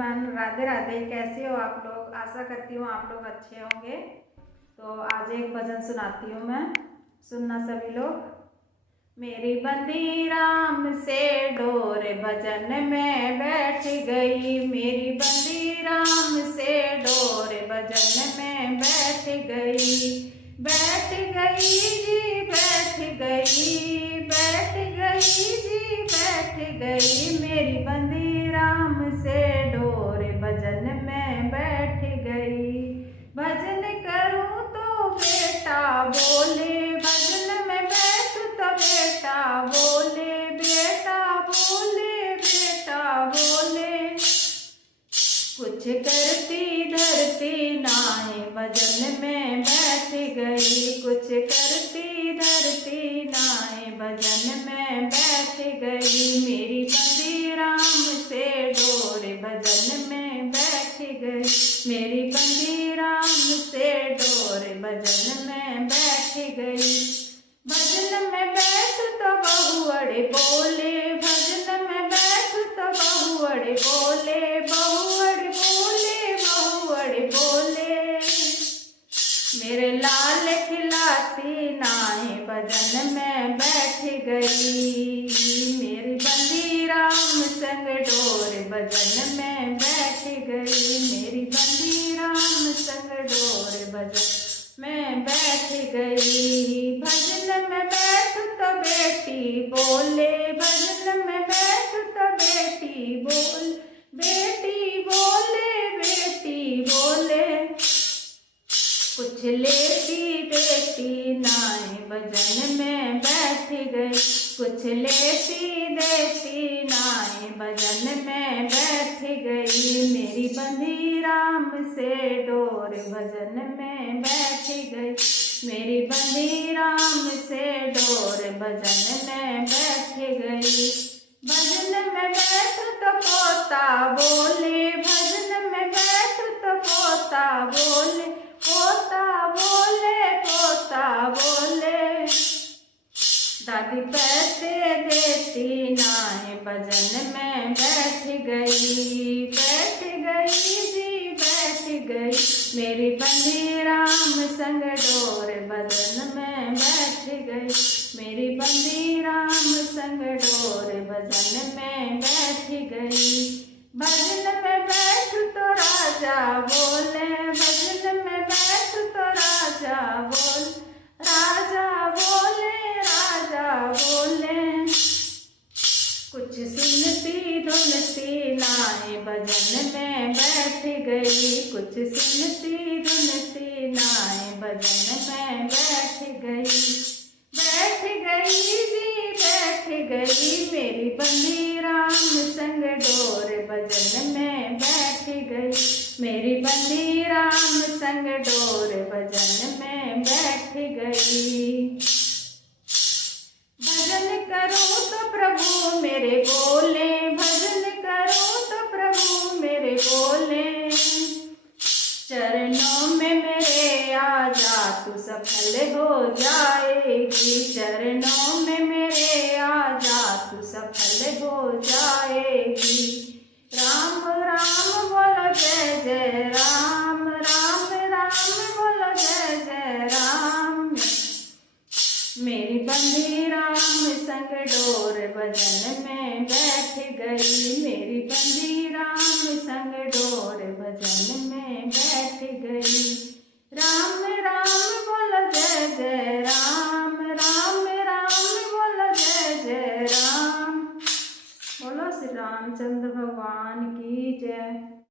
Everyone, Radhe Radhe. कैसे हो आप लोग? आशा करती हूँ आप लोग अच्छे होंगे। तो आज एक भजन सुनाती हूँ मैं, सुनना सभी लोग। मेरी बंदी राम से डोर भजन में बैठ गई, मेरी बंदी राम से डोर भजन में बैठ गई, बैठ गई जी बैठ गई, बैठ गई जी बैठ गई, मेरी बंदी राम से डोर भजन में बैठ गई। भजन करूं तो बेटा बोले, भजन में बैठूं तो बेटा बोले, बेटा बोले, बेटा बोले, कुछ करती धरती नाहीं भजन में बैठ गई, कुछ करती धरती नाहीं भजन में बैठ गई, मेरी बंदी राम से डोर भजन में बैठ गई, मेरी बंदी राम से डोर भजन में बैठ गई। भजन में बैठ तो बहुअड़े बोले, भजन में बैठ तो बहुअड़े बोले, बहुअड़े बोले, बहुअड़े बोले, मेरे लाल खिलाती नाहीं भजन में बैठ गई, मेरी बंदी राम संग डोर भजन में बैठ गई, मेरी बंदी राम संग डोर भजन में बैठ गई। भजन में बैठ तो बेटी बोले, भजन में बैठ तो बेटी बोल, बेटी बोले, बेटी बोले, कुछ लेती देती नाहीं भजन में बैठ गई, कुछ लेती देती नाहीं भजन में बैठ गई, मेरी बंदी राम से डोर भजन में बैठ गई, मेरी बंदी राम से डोर भजन में बैठ गई। भजन में बैठ तो पोता बोले, भजन में बैठ तो पोता बोले, पोता बोले, पोता बोले, दादी पैसे देती नाहीं भजन में बैठ गई, बैठ गई जी बैठ गई, मेरी बंदी राम संग डोर भजन में बैठ गई, मेरी बंदी राम संग डोर भजन में बैठ गई। भजन में बैठ तो राजा बोले, भजन में बैठ तो राजा बोल, राजा बोले, राजा बोले, कुछ सुनती धुनती नाहीं भजन में बैठ गई, कुछ सुनती धुनती नाहीं भजन में बैठ गई, बैठ गई जी बैठ गई, मेरी बंदी राम संग डोर भजन में बैठ गई, मेरी बंदी राम संग डोर भजन में बैठ गई। भजन करूं तो प्रभु मेरे बोले, भजन करूं तो प्रभु मेरे बोले, चरणों में मेरे आ जा तू सफल हो जाएगी, चरणों में मेरे आ जा तू सफल हो जाएगी। राम राम बोलो जय जय राम, राम राम बोलो जय जय राम, मेरी बंदी राम संग डोर भजन में बैठ गई, मेरी बंदी राम संग डोर भजन में बैठ गई। राम राम बोलो जय जय राम, राम राम बोलो जय जय राम, बोलो श्री रामचंद्र भगवान की जय।